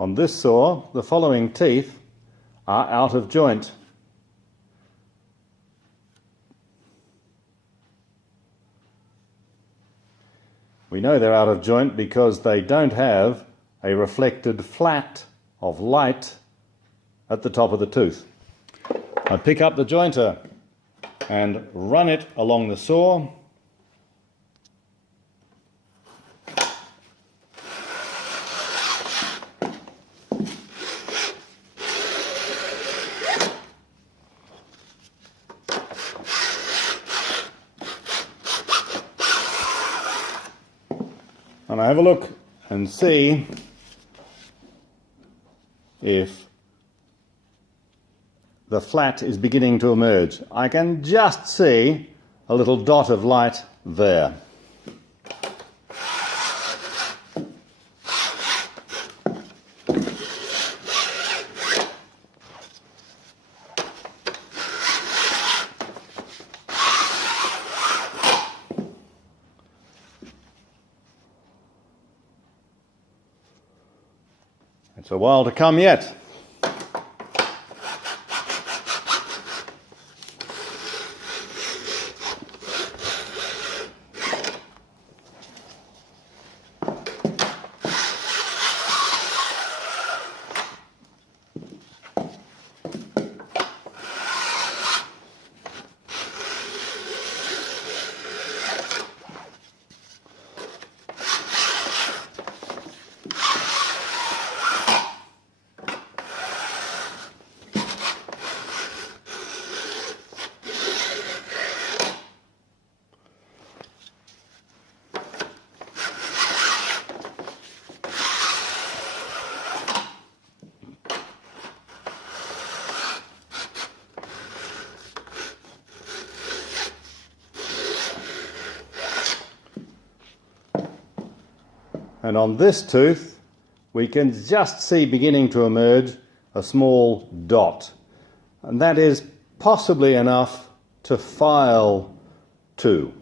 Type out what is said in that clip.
On this saw, the following teeth are out of joint. We know they're out of joint because they don't have a reflected flat of light at the top of the tooth. I pick up the jointer and run it along the saw. And I have a look and see if the flat is beginning to emerge. I can just see a little dot of light there. It's a while to come yet. And on this tooth, we can just see beginning to emerge a small dot. And that is possibly enough to file to.